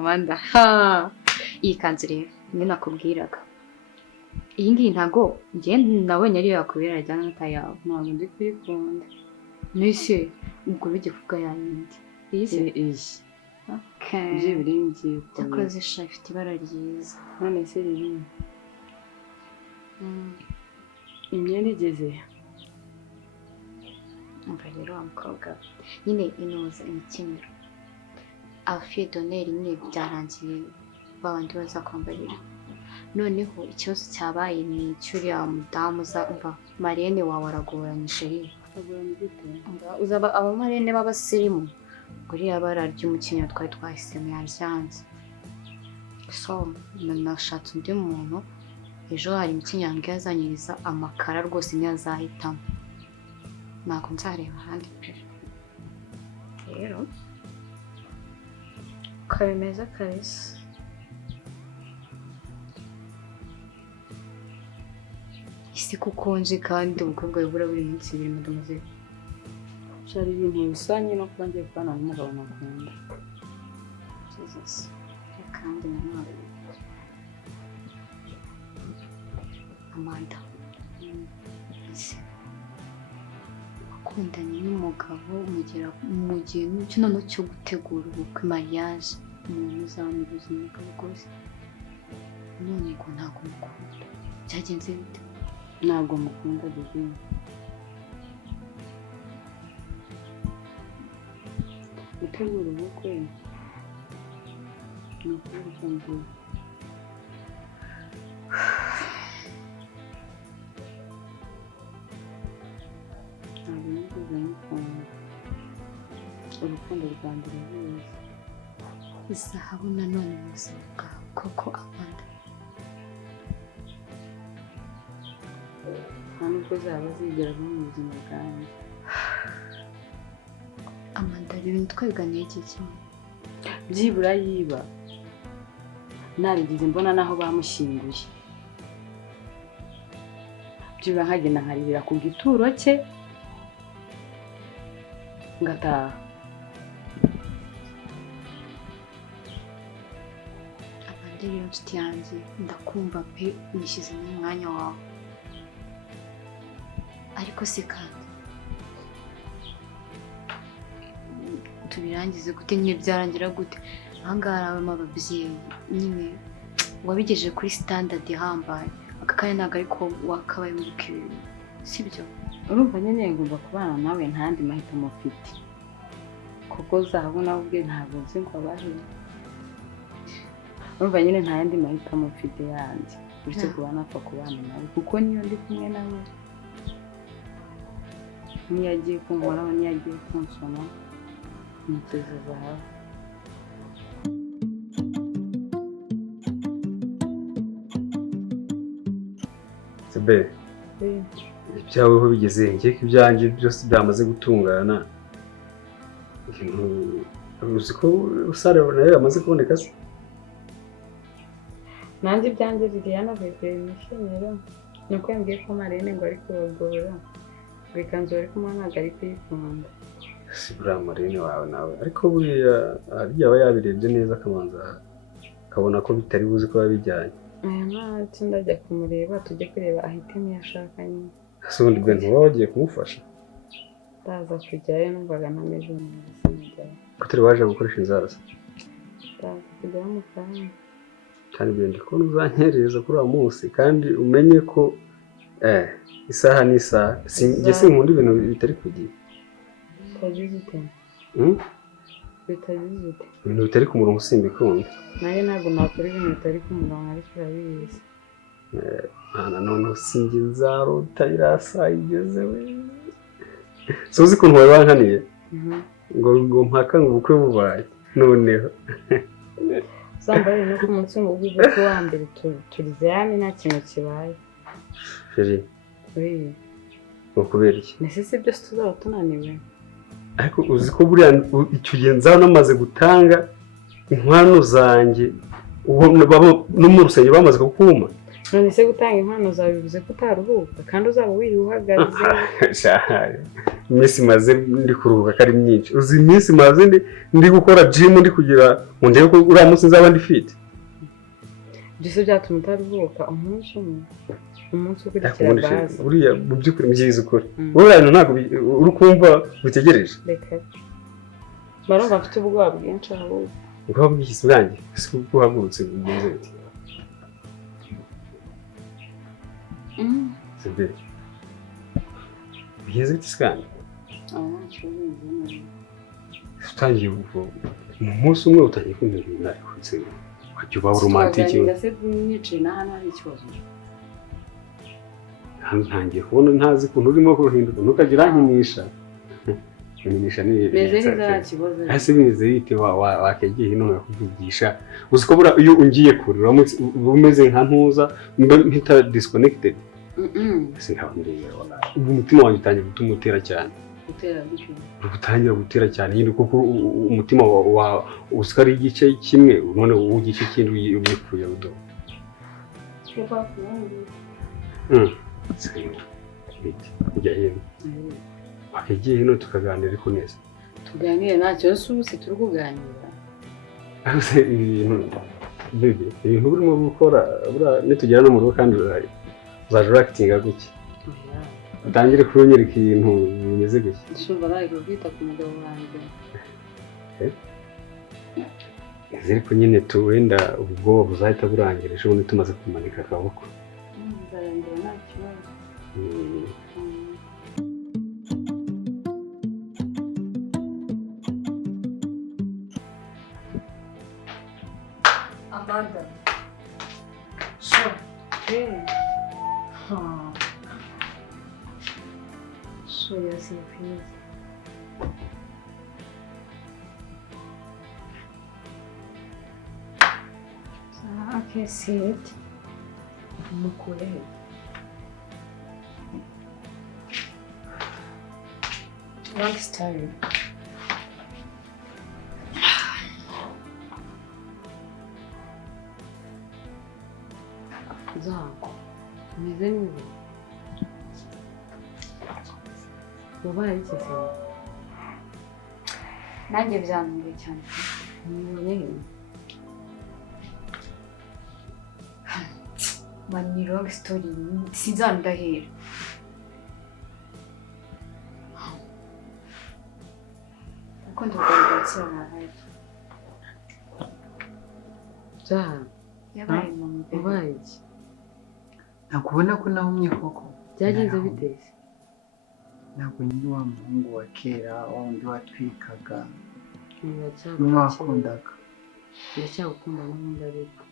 Amanda iyi kanzu rero ni nakubwiraga iyi ngiyi ntago njye nabonye ariyo yakubera ajyana n'atayawe ntabwo ndi kuyikunda nise ubwo bijye kuvuga yayindi iyi se ibyo biringiye cyakoze isha ifite ibara ryiza none se riri imyenda igeze umva rero wa mukobwa nyine inoza imikenyero abafiye doneri nyine byarangiye babandi bazakwambarira noneho ikibazo cyabaye ni cyuriya mudamu uzumva marene wawe aragoranyije uzaba abamarene b'abasirimu uriya bara ry'umukenyero twari twahisemo yaryanze so nashatse undi muntu ejo hari imikenyero mbwe yazanyiriza amakara rwose niyo azahitamo ntabwo nzareba ahandi pe rero kabimeza kabisa isi kukonje kandi umukobwa wibura buri minsi ibiri maze cyari ibintu bisanye no kuba ngiye kubana n'umugabo nakunda Jesus kandi nanone Amanda wakundanye n'umugabo mu gihe noneho cyo gutegura ubukwe mariage umuntu uzamubuza umugabo rwose none ngo ntabwo mukunda byagenze bite ntabwo mukunda bigenda gutegura ubukwe ni ukuri cyangwa ntabwo nigeze mukunda urukundo rwa mbere rwose izahabu nanone mu buzima bwawe koko Amanda nta nubwo zaba zigera no mu buzima bwanjye Amanda ibintu twabiganiye iki kimwe byibura yiba narigeze mbona naho bamushyinguye byibura nkagenda nkaririra ku gituro cye ngataha Amanda rero nshuti yanjye ndakumva pe nishyize mu mwanya wawe ariko se kandi tubirangize gute nyine byarangira gute ahangaha harabamo ababyeyi nyine wabigejeje kuri standard ihambaye aka kanya ntabwo ariko wakabaye muri kibiri sibyo urumva nyine ngomba kubana nawe ntandi mahitamo mfite kuko zahabu nawe ubwe ntabwo nzi ngo abahe urumva nyine nta yandi mahitamo mfite yandi uretse kuba napfa kubana nawe kuko niyo ndi kumwe nawe niyo agiye kunkoraho niyo agiye kunsoma niteze zahabu Sebe ibyawe ho bigeze ngiye ko ibyanjye byose byamaze gutungana uzi ko usare nayo yamaze kuboneka se nanjye ibyanjye Liliana bebeye imikenyero nuko yambwiye ko marene ngo ari kubagora ngo ikanzu bari kumuha ntabwo ari kuyikunda si buriya marene wawe nawe ariko buriya hariya aba yabirebye neza akabanza akabona ko bitari buzi ko babijyanye ntacyo ndajya kumureba tujye kureba ahitemo iyo ashaka nyine ese ubundi bwe ntuba wagiye kumufasha ndaza kujyayo numvaga ntameze neza sinajyayo ko turi waje gukoresha inzara se ndaza kujyayo mu kanya kandi bende ko uzankereza kuri uwo munsi kandi umenye ko isaha n'isaha njye sinkunda ibintu bitari ku gihe bitagize ute bitagize ute ibintu bitari ku murongo simbikunda nawe ntabwo nakora ibintu bitari ku murongo ariko urabizi none sinjye nzarota irasa igeze we suzi ukuntu wari wankaniye ngo mpaka ngo ubukwe bubaye noneho zambaye no ku munsi w'ubukwe wa mbere turyame nta kintu kibaye Feri oui ukubera iki nese si byose tuzaba tunaniwe ariko uzi ko buriya icyo gihe nzaba namaze gutanga inkwano zanjye no mu rusengero bamaze kukuma none se gutanga impano zawe bivuze ko utaruhuka kandi uzaba wiriwe uhagaze. Iminsi maze ndi kuruhuka kari myinshi, uzi iminsi maze ndi gukora gym ndi kugira ngo ndebe ko uriya munsi nzaba ndi fit. Byose byatuma utaruhuka umunsi ukurikira basi. Uriya mu by'ukuri mbyiza ukuri uriya ntabwo uri kumva butegereje. Reka barumva afite ubwoba bwinshi ahubwo. Ubwoba bw'iki bwanjye si ubwo uhagurutse bugeze biti. Sibyo bigeze biti kandi utangiye uvuga mu munsi umwe utangiye kumenya nawe kutse wajya uba romantike. Ntangiye kubona ntazi ukuntu urimo kuhinduka ntukagira nkinisha ni meze neza kibazo. Ese bimeze bite wakegiye hino ngakuvugisha uzi ko bura iyo ungiye kure uramutse umeze nka ntuza mpita disconnected. Ese nkaho ndeye wala umutima wanjye utangiye gutuma utera cyane. Utangira gutera cyane nyine kuko umutima wa usikari igice kimwe none ugice kindi ubikuye udo. Wakegiye hino tukaganira ariko neza. Tuganire ntacyo ubuze turi kuganira. Ibintu urimo gukora nitugera no mu rugo kandi uzaje urakitinga guke. Utangire kunyereka ibintu bimeze guke. Ndumva nawe kwita ku mugabo wanjye. Ariko nyine wenda ubwoba buzahita burangira ejo bundi tumaze kumanika akaboko. Nzarangira nta kibazo. Amanda. Sure. Show your surprise. Okay, sit. Mukule. Long story. Zako. Meze neza. Wabaye iki se? Nanjye byananiye cyane. Mani long story sinzandahera. Uko ndakora nahaye. Yabaye mu wabaye iki? Nakubona ko nahumye koko. Byagenze bite? Ntabwo nyiri wa muhungu wa kera wundi watwikaga mwakundaga. Ndacyagukunda n'ubundi ariko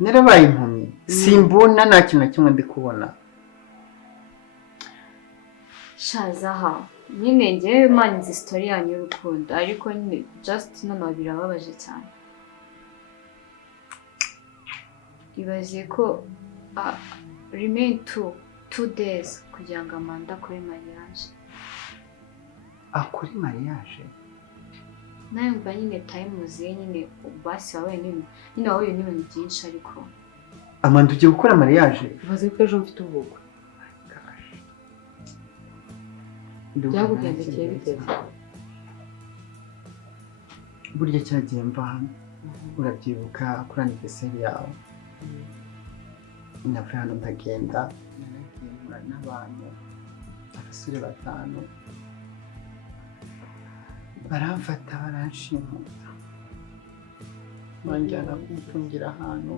narabaye impumyi simbona nta kintu na kimwe ndi kubona. Shazaha nyine njyewe manzi story yanyu y'urukundo ariko nyine just none birababaje cyane. Ibaze ko remain 2 days kugira ngo Amanda kuri mariage. Kuri mariage? Nayo mba nyine time muziye nyine basi wawe nyine wawe n'ibintu byinshi ariko. Amanda ugiye gukora mariage? Ibaze ko ejo mfite ubukwe. Byagugendekeye bite? Burya cyagiye mva hano urabyibuka kuri anniversaire yawe. Navuye hano ndagenda naragiye n'abantu abasore 5 baramfata baranshimuta banjyana kumfungira ahantu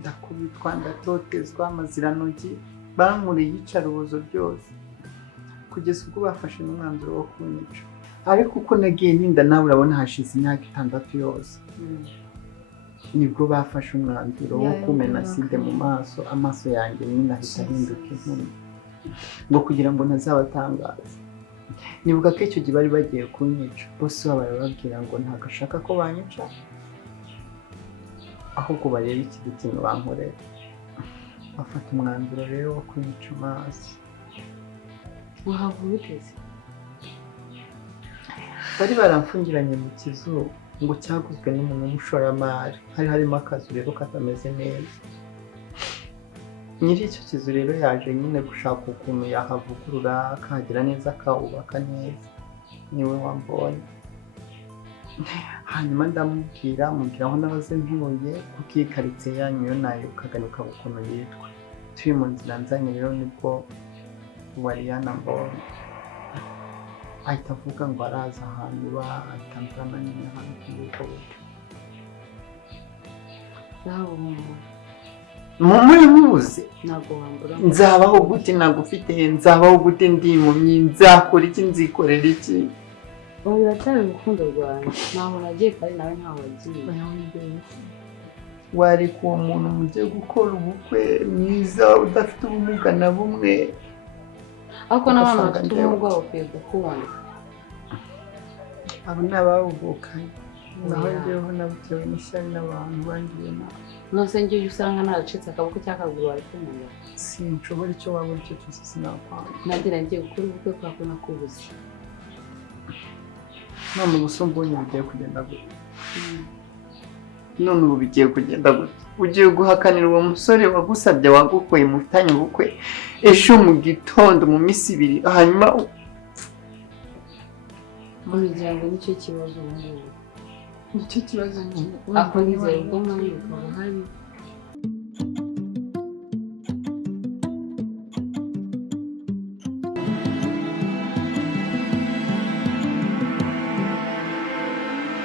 ndakubitwa ndatotezwa amaziranogi bankureye iyicarubozo byose kugeza ubwo bafashe n'umwanzuro wo kunyica. Ariko uko nagiye ninda nawe urabona hashize imyaka 6 yose nibwo bafashe umwanzuro wo kumena side mu maso amaso yanjye nyine ahita ahinduka impumyi ngo kugira ngo ntazabatangaza. Nibuka ko icyo gihe bari bagiye kunyica bose barababwira ngo ntabwo ashaka ko banyica ahubwo bareba iki kintu bankorera. Bafata umwanzuro rero wo kunyica amaso. Wahavuye uteze? Bari baramfungiranye mu kizu ngo cyaguzwe n'umuntu w'umushoramari. Hari harimo akazu rero katameze neza. nyiri icyo kizu rero yaje nyine gushaka ukuntu yahavugurura akahagira neza akahubaka neza, niwe wambonye. Hanyuma ndamubwira aho nahoze ntuye kuko iyi karitsiye yanyu yo nayo ukagaruka ukuntu yitwa. Turi mu nzira nzanye rero nibwo wari yanambonye ahita avuga ngo araza ahantu iba, ahita nzana nyine ahantu ku buryo muri mubuze ntabwo wambura. nzabaho gute nagufite, nzabaho gute ndi impumyi, nzakora iki, nzikorera iki? ubu biracyari urukundo rwanjye, ntaho nagiye kandi nawe ntaho wagiye. wareka uwo muntu mugiye gukora ubukwe mwiza udafite ubumuga na bumwe. ariko n'abantu bafite ubumuga bakwiye gukunda. abo ni ababuvukanye, naho njyeweho nabitewe n'ishyari n'abantu bangiye nabi. nose njye usanga naracitse akaboko cy'akaguru wari kumenya. sinshobora icyo waba uri cyo cyose sinakwanga. nagira ngiye gukora ubukwe kubera ko nakubuze. none ubu se mbonye bigiye kugenda gute? none ubu bigiye kugenda gute? ugiye guhakanira uwo musore wagusabye wagukoye mufitanye ubukwe ejo mu gitondo mu minsi 2 hanyuma imiryango nicyo kibazo ubu ngubu. nicyo kibazo nyine. ako nizeye ubwo mwanya ukaba uhari